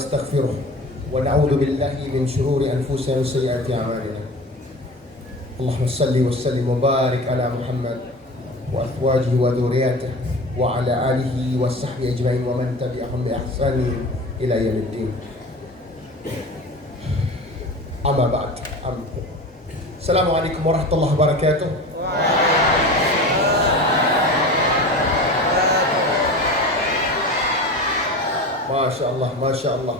ونستغفره ونعوذ بالله من شرور أنفسنا وسيئات أعمالنا. اللهم صل وسلم وبارك على محمد وأزواجه وذريته وعلى آله وصحبه أجمعين ومن تبعهم بإحسان إلى يوم الدين. أما بعد. السلام عليكم ورحمة الله وبركاته. ما شاء الله ما شاء الله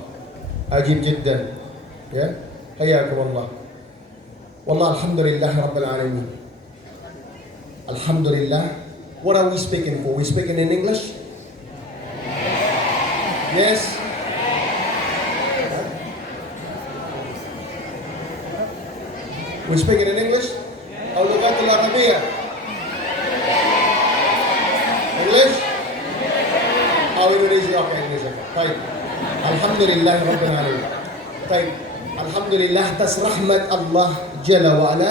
عجيب جدا يا حياكم الله. والله الحمد لله رب العالمين. الحمد لله. What are we speaking for? We speaking in English? Yes. We speaking in English? أو اللغات العربية؟ English? أو Indonesia? Okay, Indonesia. طيب. الحمد لله رب العالمين. طيب. الحمد لله atas rahmat Allah Jalla wa'ala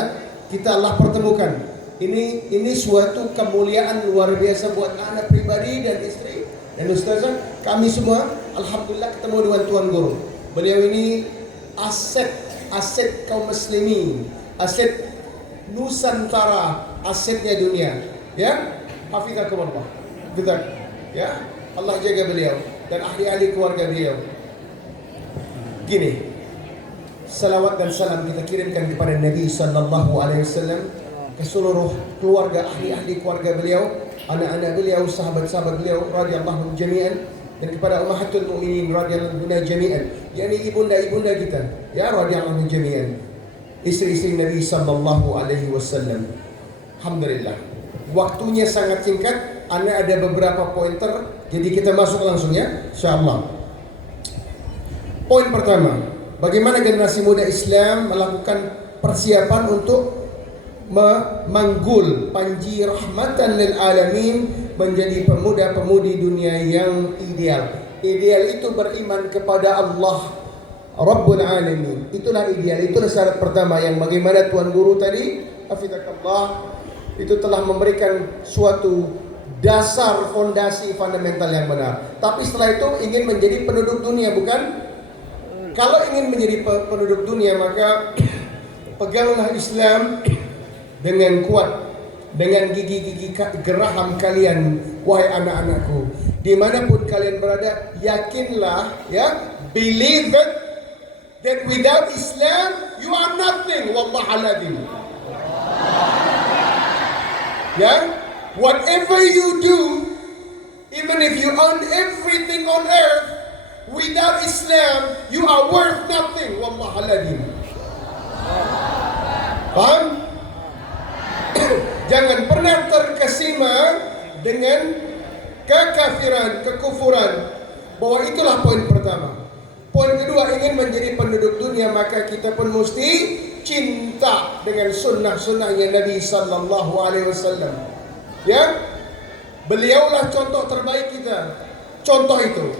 kita Allah pertemukan. Ini suatu kemuliaan luar biasa buat anak pribadi dan istri dan ustazah. Kami semua alhamdulillah ketemu dengan Tuan Guru. Beliau ini aset kaum muslimin, aset Nusantara, asetnya dunia. Ya, hafizakumullah. Betul. Ya, Allah jaga beliau dan ahli-ahli keluarga beliau. Gini, salawat dan salam kita kirimkan kepada Nabi sallallahu alaihi wasallam, ke seluruh keluarga, ahli-ahli keluarga beliau, anak-anak beliau, sahabat-sahabat beliau radhiyallahu jami'an, dan kepada ummahatul mukminin radhiyallahu jami'an, yakni ibunda-ibunda kita ya radhiyallahu jami'an, istri-istri Nabi sallallahu alaihi wasallam. Alhamdulillah. Waktunya sangat singkat, ada beberapa pointer, jadi kita masuk langsung ya, insyaallah. Poin pertama, bagaimana generasi muda Islam melakukan persiapan untuk memanggul Panji rahmatan lil alamin menjadi pemuda-pemudi dunia yang ideal. Ideal itu beriman kepada Allah Rabbul Alamin. Itulah ideal, itulah syarat pertama yang bagaimana Tuan Guru tadi hafizakallah itu telah memberikan suatu dasar fondasi fundamental yang benar. Tapi setelah itu ingin menjadi penduduk dunia, bukan? Kalau ingin menjadi penduduk dunia maka peganglah Islam dengan kuat, dengan gigi-gigi geraham kalian, wahai anak-anakku. Dimanapun kalian berada, yakinlah, ya, believe that without Islam you are nothing. Wallahualam. Ya, whatever you do, even if you own everything on earth, without Islam you are worth nothing. Wallahualam. Paham? Jangan pernah terkesima dengan kekafiran, kekufuran. Bahwa itulah poin pertama. Poin kedua, ingin menjadi penduduk dunia maka kita pun mesti cinta dengan sunnah-sunnahnya Nabi sallallahu alaihi wasallam. Ya, beliaulah contoh terbaik kita. Contoh itu.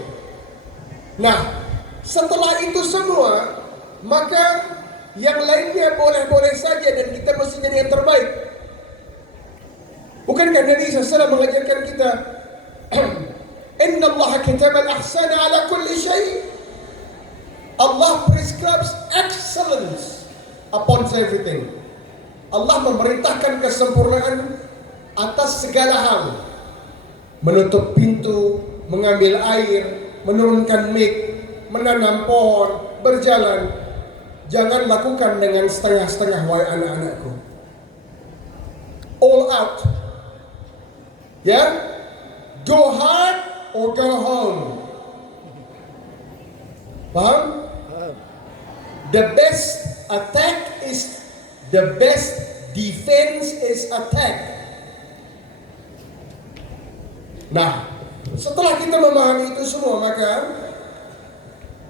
Nah, setelah itu semua, maka yang lainnya boleh-boleh saja dan kita mesti jadi yang terbaik. Bukankah Nabi SAW mengajarkan kita Inna Allah kitab al-ahsana ala kulli syai'. Allah prescribes excellence upon everything. Allah memerintahkan kesempurnaan atas segala hal. Menutup pintu, mengambil air, menurunkan mic, menanam pohon, berjalan. Jangan lakukan dengan setengah-setengah, wahai anak-anakku. All out. Ya, go hard or go home. Paham? The best attack is the best defense is attack. Nah, setelah kita memahami itu semua, maka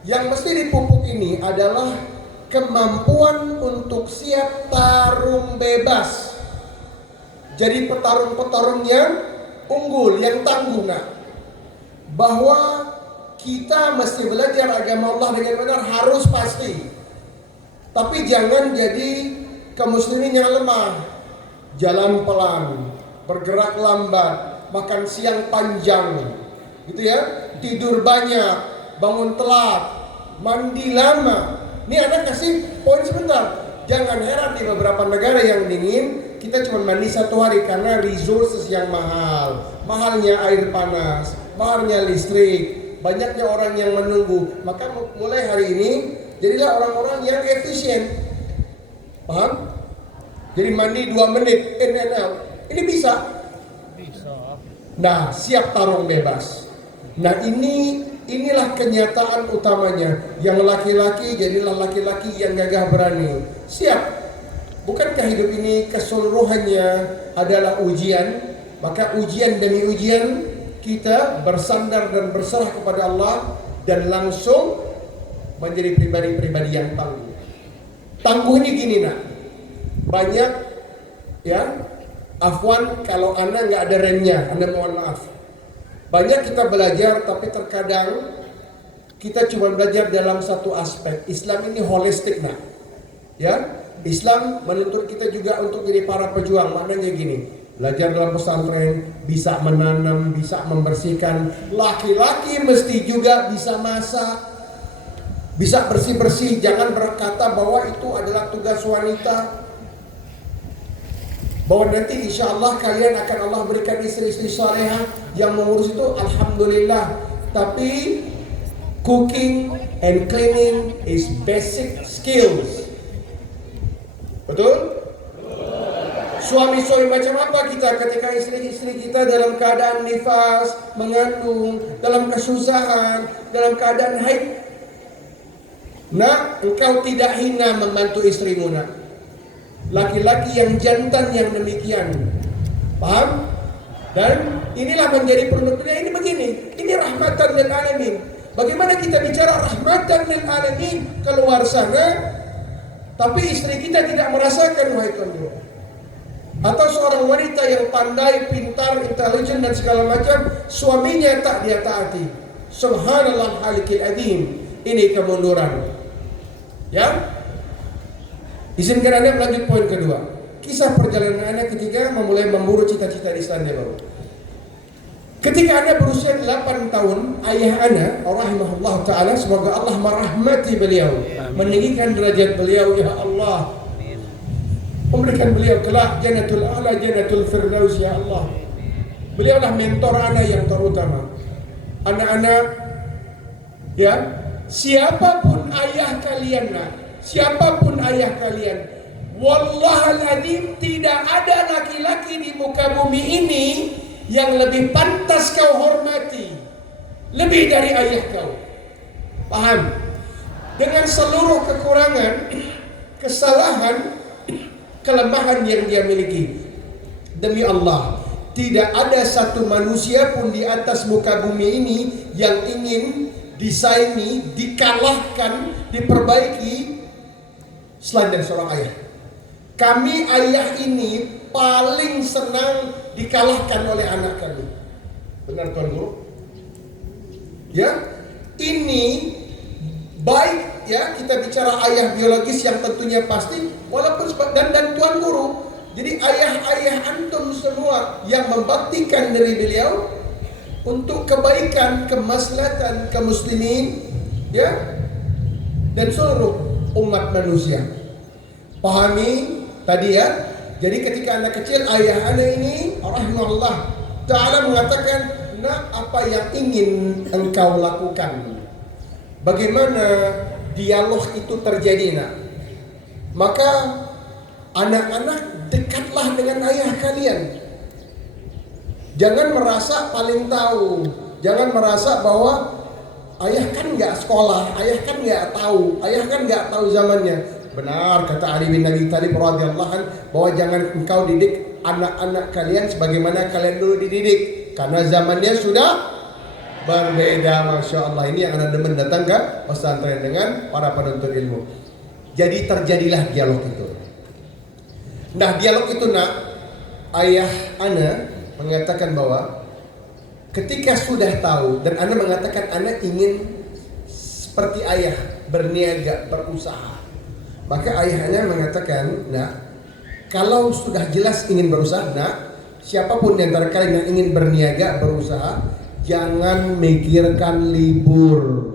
yang mesti dipupuk ini adalah kemampuan untuk siap tarung bebas. Jadi petarung-petarung yang unggul, yang tangguh. Nah, bahwa kita mesti belajar agama Allah dengan benar harus pasti. Tapi jangan jadi kaum muslimin yang lemah. Jalan pelan, bergerak lambat, makan siang panjang, gitu ya, tidur banyak, bangun telat, mandi lama. Ini anak kasih poin sebentar. Jangan heran di beberapa negara yang dingin kita cuma mandi 1 hari karena resources yang mahal. Mahalnya air panas, mahalnya listrik, banyaknya orang yang menunggu. Maka mulai hari ini jadilah orang-orang yang efisien. Paham? Jadi mandi 2 menit in and out. Ini bisa. Nah, siap tarung bebas. Nah, inilah kenyataan utamanya. Yang laki-laki jadilah laki-laki yang gagah berani. Siap. Bukankah hidup ini keseluruhannya adalah ujian? Maka ujian demi ujian kita bersandar dan berserah kepada Allah dan langsung menjadi pribadi-pribadi yang tangguh. Tangguh ini gini nak. Banyak ya, afwan kalau Anda nggak ada remnya, Anda mohon maaf. Banyak kita belajar tapi terkadang kita cuma belajar dalam satu aspek. Islam ini holistik nak. Ya, Islam menuntut kita juga untuk jadi para pejuang. Maknanya gini, belajar dalam pesantren, bisa menanam, bisa membersihkan. Laki-laki mesti juga bisa masak, bisa bersih-bersih. Jangan berkata bahwa itu adalah tugas wanita, bahwa nanti insya Allah kalian akan Allah berikan istri-istri salehah yang mengurus itu. Alhamdulillah. Tapi cooking and cleaning is basic skills. Betul? Suami-suami macam apa kita ketika istri-istri kita dalam keadaan nifas, mengandung, dalam kesusahan, dalam keadaan haid? Nak, engkau tidak hina membantu istrimu nak. Laki-laki yang jantan yang demikian. Paham? Dan inilah menjadi produk dunia ini begini. Ini rahmatan lil alamin. Bagaimana kita bicara rahmatan lil alamin keluar sana, tapi istri kita tidak merasakan, wahai tuan-tuan. Atau seorang wanita yang pandai, pintar, intelijen dan segala macam, suaminya tak dia taati. Subhanallah halikil adim. Ini kemunduran. Ya? Izinkan Anda melanjut poin kedua. Kisah perjalanan Anda ketika memulai memburu cita-cita di Selandia Baru. Ketika Anda berusia 8 tahun, ayah Anda, rahimahullah ta'ala, semoga Allah merahmati beliau, meninggikan derajat beliau, ya Allah, memberikan beliau kelak jannatul a'la, jannatul firdaus, ya Allah. Beliaulah mentor Anda yang terutama. Anak-anak, ya, siapapun ayah kalian nak, siapapun ayah kalian, wallahal-azim tidak ada laki-laki di muka bumi ini yang lebih pantas kau hormati lebih dari ayah kau. Paham? Dengan seluruh kekurangan, kesalahan, kelemahan yang dia miliki. Demi Allah, tidak ada satu manusia pun di atas muka bumi ini yang ingin disaingi, dikalahkan, diperbaiki selain dari seorang ayah. Kami ayah ini paling senang dikalahkan oleh anak kami. Benar Tuan Guru? Ya, ini baik ya, kita bicara ayah biologis yang tentunya pasti, walaupun dan Tuan Guru. Jadi ayah-ayah antum semua yang membaktikan dari beliau untuk kebaikan, kemaslahatan kaum muslimin, ya, dan seluruh umat manusia. Pahami tadi ya. Jadi ketika anak kecil, ayah anda ini rahimahullah ta'ala mengatakan, nak, apa yang ingin engkau lakukan? Bagaimana dialog itu terjadi nak? Maka anak-anak dekatlah dengan ayah kalian. Jangan merasa paling tahu. Jangan merasa bahwa ayah kan nggak sekolah, ayah kan nggak tahu, ayah kan nggak tahu zamannya. Benar kata Ali bin Abi Thalib radhiyallahu anhu bahwa jangan engkau didik anak-anak kalian sebagaimana kalian dulu dididik, karena zamannya sudah berbeda. Masya Allah, ini yang anda demen datang ke pesantren dengan para penuntut ilmu. Jadi terjadilah dialog itu. Nah dialog itu nak, ayah anda mengatakan bahwa ketika sudah tahu dan anda mengatakan anda ingin seperti ayah berniaga, berusaha, maka ayahnya mengatakan, nah, kalau sudah jelas ingin berusaha, nah, siapapun di antara kalian yang ingin berniaga, berusaha, jangan mikirkan libur.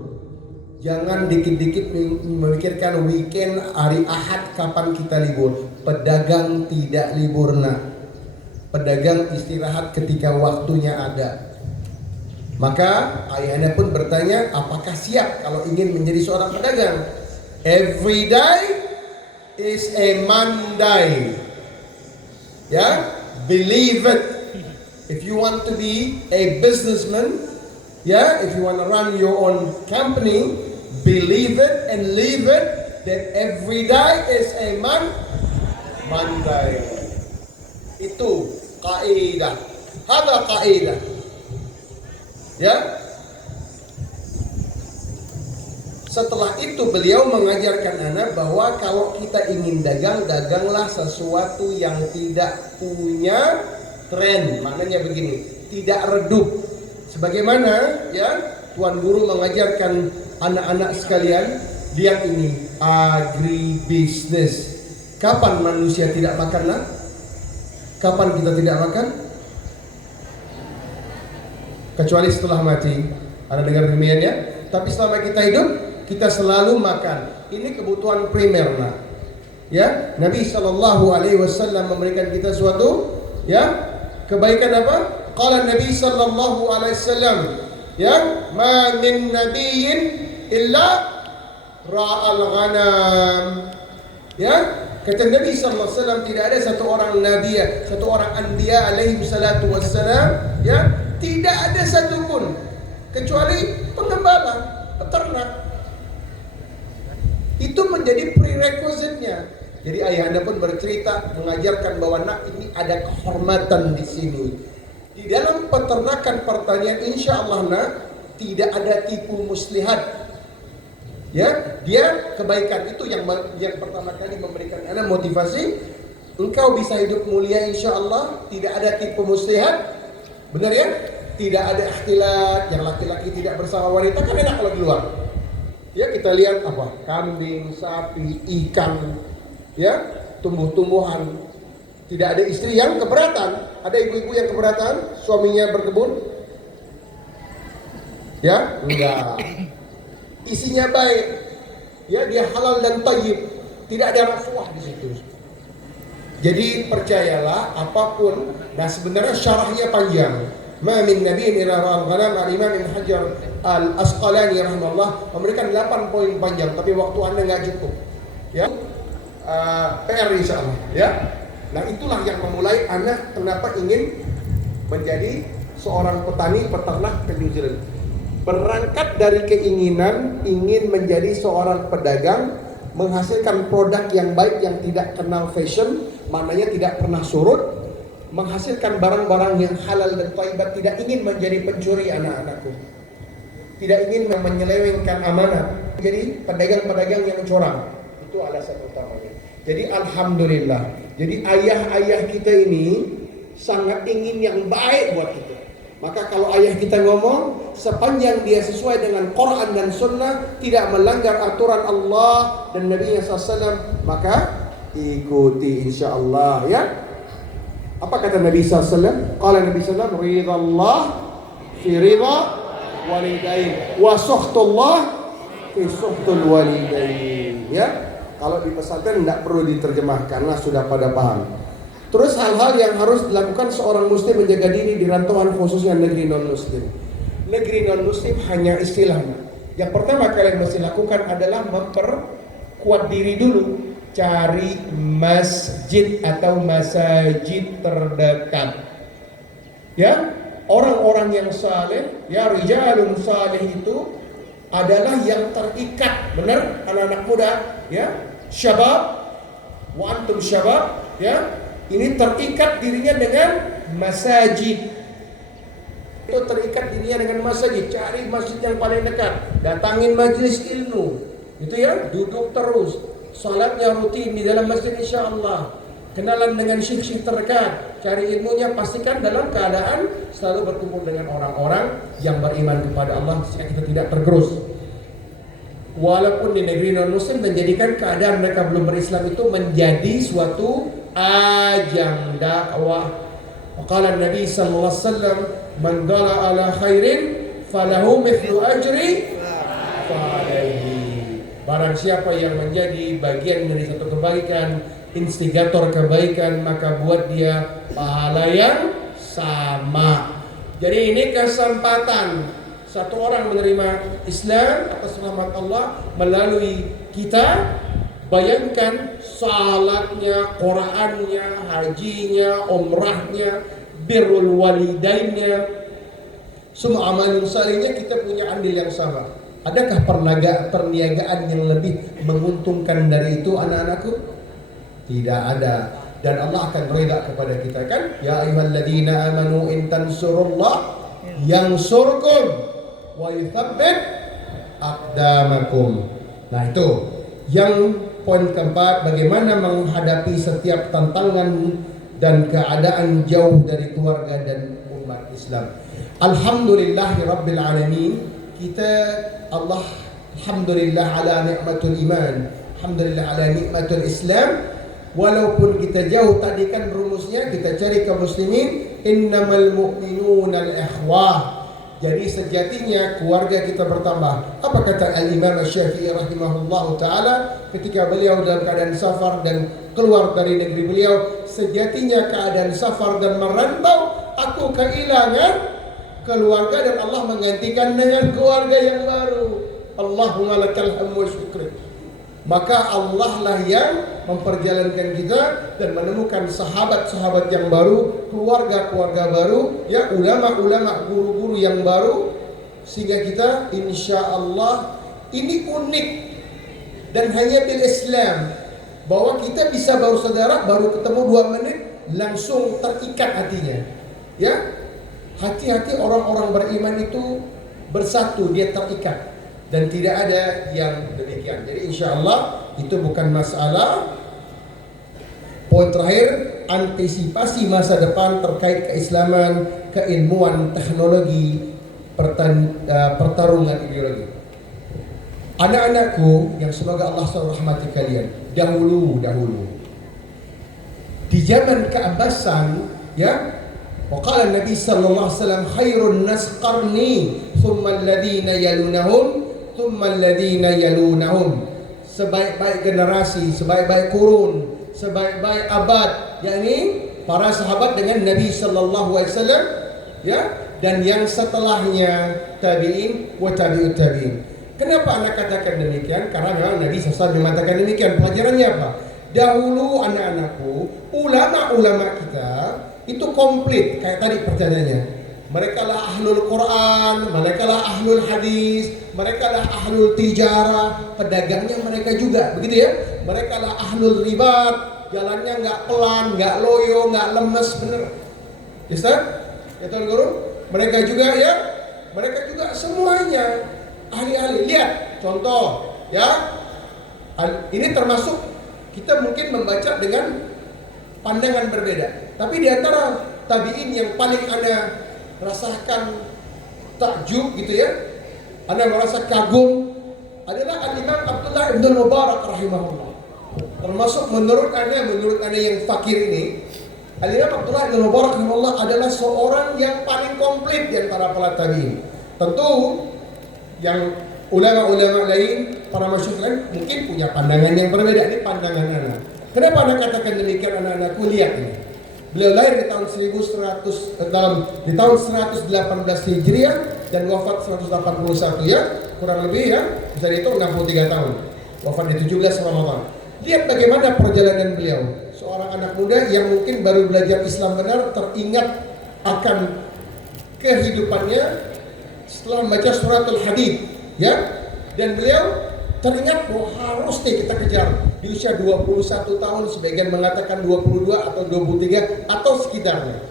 Jangan dikit-dikit memikirkan weekend hari Ahad kapan kita libur. Pedagang tidak libur nak. Pedagang istirahat ketika waktunya ada. Maka ayahnya pun bertanya, apakah siap kalau ingin menjadi seorang pedagang? Every day is a Monday. Ya, believe it. If you want to be a businessman, if you want to run your own company, believe it and live it that every day is a Monday. Itu kaidah. Hada kaidah. Ya. Setelah itu beliau mengajarkan anak bahwa kalau kita ingin dagang, daganglah sesuatu yang tidak punya tren. Maknanya begini, tidak redup. Sebagaimana Tuan Guru mengajarkan anak-anak sekalian, lihat ini agribisnis. Kapan manusia tidak makan nak? Kapan kita tidak makan? Kecuali setelah mati. Ada dengar demikian ya? Tapi selama kita hidup, kita selalu makan. Ini kebutuhan primer nak. Ya, Nabi SAW memberikan kita suatu kebaikan apa? Qala Nabi SAW ma min nabiyyin illa ra'al ghanam. Kata Nabi SAW, tidak ada satu orang nabi, satu orang anbiya alaihi salatu wassalam, tidak ada satupun kecuali pengembala, peternak. Itu menjadi prerequisite-nya. Jadi ayahanda pun bercerita mengajarkan bahwa nak, ini ada kehormatan di sini. Di dalam peternakan pertanian, insya Allah nak, tidak ada tipu muslihat. Dia kebaikan itu yang pertama kali memberikan anak motivasi. Engkau bisa hidup mulia insya Allah, tidak ada tipu muslihat. Benar ya? Tidak ada ikhtilat, yang laki-laki tidak bersama wanita, kan enak kalau di luar. Kita lihat apa? Kambing, sapi, ikan, tumbuh-tumbuhan. Tidak ada istri yang keberatan. Ada ibu-ibu yang keberatan suaminya berkebun? Enggak. Isinya baik. Dia halal dan thayyib. Tidak ada rasuah di situ. Jadi percayalah apapun, nah sebenarnya syarahnya panjang. Ma min nabiyyin illa ra'al ghanam. Al-Imam Ibnu Hajar Al-Asqalani rahimahullah memberikan 8 poin panjang, tapi waktu Anda nggak cukup. PR insyaallah Nah, itulah yang memulai anak kenapa ingin menjadi seorang petani peternak ke New Zealand. Berangkat dari keinginan ingin menjadi seorang pedagang, menghasilkan produk yang baik yang tidak kenal fashion, maknanya tidak pernah surut, menghasilkan barang-barang yang halal dan thayyibat, tidak ingin menjadi pencuri anak-anakku, tidak ingin menyelewengkan amanah, jadi pedagang-pedagang yang curang. Itu alasan utamanya. Jadi alhamdulillah, jadi ayah-ayah kita ini sangat ingin yang baik buat kita. Maka kalau ayah kita ngomong, sepanjang dia sesuai dengan Quran dan Sunnah, tidak melanggar aturan Allah dan Nabi SAW, maka ikuti insyaAllah Apa kata Nabi SAW? Qala Nabi SAW, ridallah fi ridha walidain wa suhtullah fi suhtul walidain. Kalau di pesantren tidak perlu diterjemah karena sudah pada paham. Terus hal-hal yang harus dilakukan seorang muslim menjaga diri di rantauan, khususnya negeri non-muslim. Negeri non-muslim hanya istilahnya. Yang pertama kalian mesti lakukan adalah memperkuat diri dulu. Cari masjid atau masajid terdekat. Orang-orang yang saleh, rijalun saleh itu adalah yang terikat, benar anak-anak muda, syabab, wa antum syabab, ini terikat dirinya dengan masajid. Itu terikat dirinya dengan masjid. Cari masjid yang paling dekat. Datangin majelis ilmu. Itu duduk terus. Salatnya rutin di dalam masjid insyaAllah. Kenalan dengan syekh-syekh terdekat. Cari ilmunya, pastikan dalam keadaan selalu berkumpul dengan orang-orang yang beriman kepada Allah sehingga kita tidak tergerus. Walaupun di negeri non-muslim menjadikan keadaan mereka belum berislam itu menjadi suatu ajang dakwah. Qala Nabi sallallahu alaihi wasallam, man dala ala khairin falahu mithlu ajri fa'alaihi. Barang siapa yang menjadi bagian dari satu kebaikan, instigator kebaikan, maka buat dia pahala yang sama. Jadi ini kesempatan satu orang menerima Islam atas rahmat Allah melalui kita. Bayangkan salatnya, Qur'annya, hajinya, umrahnya, birrul walidainnya, semua amalin salihnya kita punya andil yang sama. Adakah perniagaan yang lebih menguntungkan dari itu, anak-anakku? Tidak ada. Dan Allah akan reda kepada kita, kan? Ya ayyuhalladzina amanu in tansurullah yansurkum wa yuthabbit aqdamakum. Nah, itu yang poin keempat, bagaimana menghadapi setiap tantangan dan keadaan jauh dari keluarga dan umat Islam. Alhamdulillahirabbil alamin. Kita Allah alhamdulillah ala nikmatul iman, alhamdulillah ala nikmatul Islam. Walaupun kita jauh, tadi kan rumusnya kita cari kaum muslimin, innamal mu'minuna al-ikhwah. Jadi sejatinya keluarga kita bertambah. Apa kata Al-Imam Syafi'i rahimahullahu ta'ala ketika beliau dalam keadaan safar dan keluar dari negeri beliau? Sejatinya keadaan safar dan merantau, aku kehilangan keluarga dan Allah menggantikan dengan keluarga yang baru. Allahumma lakal hamdu wa syukr. Maka Allah lah yang memperjalankan kita dan menemukan sahabat-sahabat yang baru, keluarga-keluarga baru, ya, ulama-ulama, guru-guru yang baru, sehingga kita insya Allah ini unik dan hanya bil Islam, bahwa kita bisa baru saudara, baru ketemu 2 menit langsung terikat hatinya. Ya, hati-hati orang-orang beriman itu bersatu, dia terikat. Dan tidak ada yang demikian. Jadi insya Allah itu bukan masalah. Poin terakhir, antisipasi masa depan terkait keislaman, keilmuan, teknologi, pertarungan ideologi. Anak-anakku yang semoga Allah selalu rahmati kalian, dahulu di zaman keabbasan, ya, waqala Nabi sallallahu alaihi wasallam khairun nas qarni thumma alladhina yalunahum thumma alladhina yalunahum. Sebaik-baik generasi, sebaik-baik kurun, sebaik-baik abad, yakni para sahabat dengan Nabi sallallahu alaihi wasallam, ya, dan yang setelahnya tabi'in wa tabi'ut tabi'in. Kenapa anak katakan demikian? Karena memang Nabi SAW mengatakan demikian. Pelajarannya apa? Dahulu anak-anakku, ulama-ulama kita itu komplit kayak tadi pertanyaannya. Mereka lah ahlul Quran, mereka lah ahlul hadis, mereka lah ahlul tijarah, pedagangnya mereka juga, begitu ya. Mereka lah ahlul ribat, jalannya nggak pelan, nggak loyo, nggak lemes, bener. Bisa? Ya Tuan Guru? Mereka juga ya, mereka juga semuanya ahli-ahli. Lihat contoh, ya. Ini termasuk kita mungkin membaca dengan pandangan berbeda. Tapi di antara tabi'in yang paling Anda rasakan takjub gitu ya, Anda merasa kagum, adalah Al-Imam Abdullah ibn Mubarak rahimahullah. Termasuk menurut Anda yang fakir ini, Al-Imam Abdullah ibn Mubarak rahimahullah adalah seorang yang paling komplit di antara para tabi'in. Tentu yang ulama-ulama lain, para masyhur lain mungkin punya pandangan yang berbeda. Ini pandangan anak. Kenapa Anda katakan demikian, anak-anakku? Lihat ini. Beliau lahir di tahun 118 Hijriah dan wafat 181 ya, kurang lebih ya, bisa dihitung 63 tahun. Wafat di 17 Ramadan. Lihat bagaimana perjalanan beliau. Seorang anak muda yang mungkin baru belajar Islam benar, teringat akan kehidupannya setelah membaca suratul Hadid, ya. Dan beliau teringat bahwa harus kita kejar di usia 21 tahun, sebagian mengatakan 22 atau 23 atau sekitarnya.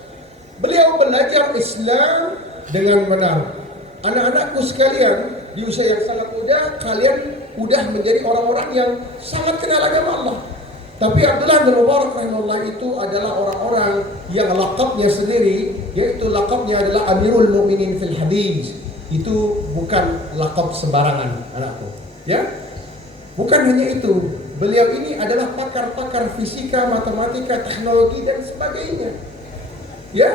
Beliau belajar Islam dengan benar. Anak-anakku sekalian, di usia yang sangat muda, kalian udah menjadi orang-orang yang sangat kenal agama Allah. Tapi Abdullah bin Mubarak rahimahullah itu adalah orang-orang yang laqabnya sendiri, yaitu laqabnya adalah Amirul Mukminin fil Hadis. Itu bukan laqab sembarangan, anakku. Ya, bukan hanya itu, beliau ini adalah pakar-pakar fisika, matematika, teknologi dan sebagainya. Ya,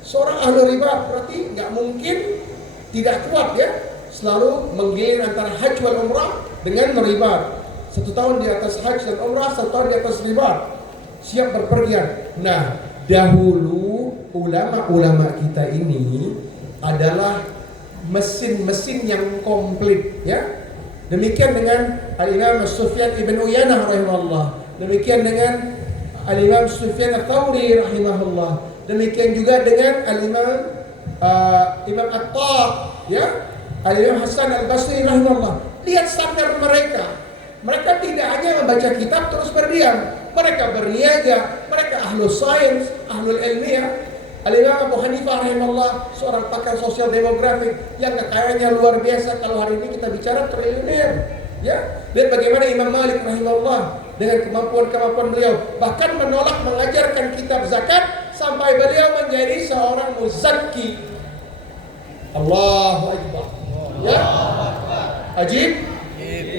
seorang ahli riba berarti nggak mungkin tidak kuat ya. selalu menggilir antara haji wal umrah dengan ribat. 1 tahun di atas haji dan umrah, 1 tahun di atas ribat. Siap berpergian. Nah, dahulu ulama-ulama kita ini adalah mesin-mesin yang komplit, ya. Demikian dengan Al-Imam Sufyan ibn Uyainah rahimahullah. Demikian dengan Al-Imam Sufyan Ats-Tsauri rahimahullah. Demikian juga dengan Al-Imam Imam At-Tar, ya. Al-Imam Hasan Al-Basri rahimahullah. Lihat standar mereka. Mereka tidak hanya membaca kitab terus berdiam. Mereka berniaga, mereka ahlus sains, ahlul ilmiah. Al-Imam Abu Hanifah rahimahullah, seorang pakar sosial demografi yang kekayaannya luar biasa. Kalau hari ini kita bicara triliuner, ya. Lihat bagaimana Imam Malik rahimahullah dengan kemampuan-kemampuan beliau, bahkan menolak mengajarkan kitab zakat sampai beliau menjadi seorang muzakki. Allahu Akbar. Ya. Ajib.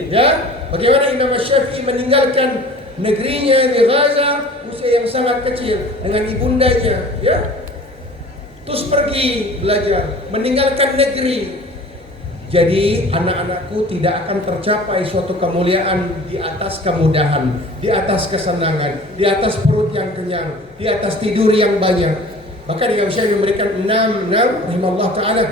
Ya. Bagaimana Imam Syafi'i meninggalkan negerinya di Gaza usia yang sangat kecil dengan ibundanya, ya. Terus pergi belajar, meninggalkan negeri. Jadi anak-anakku tidak akan tercapai suatu kemuliaan di atas kemudahan, di atas kesenangan, di atas perut yang kenyang, di atas tidur yang banyak. Bahkan Imam Syafi'i memberikan 6 rahimahullah taala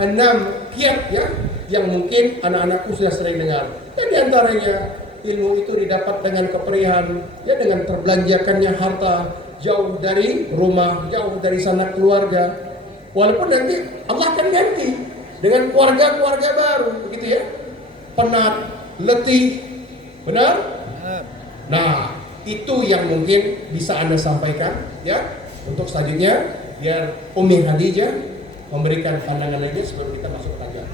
6 kiat, ya, yang mungkin anak-anakku sudah sering dengar. Dan di antaranya ilmu itu didapat dengan keperihan, ya, dengan terbelanjakannya harta, jauh dari rumah, jauh dari sanak keluarga. Walaupun nanti Allah akan ganti dengan keluarga-keluarga baru, begitu ya. Penat, letih, benar? Nah, itu yang mungkin bisa Anda sampaikan, ya. Untuk selanjutnya, biar Umi Khadijah memberikan pandangan lagi sebelum kita masuk ke tanya.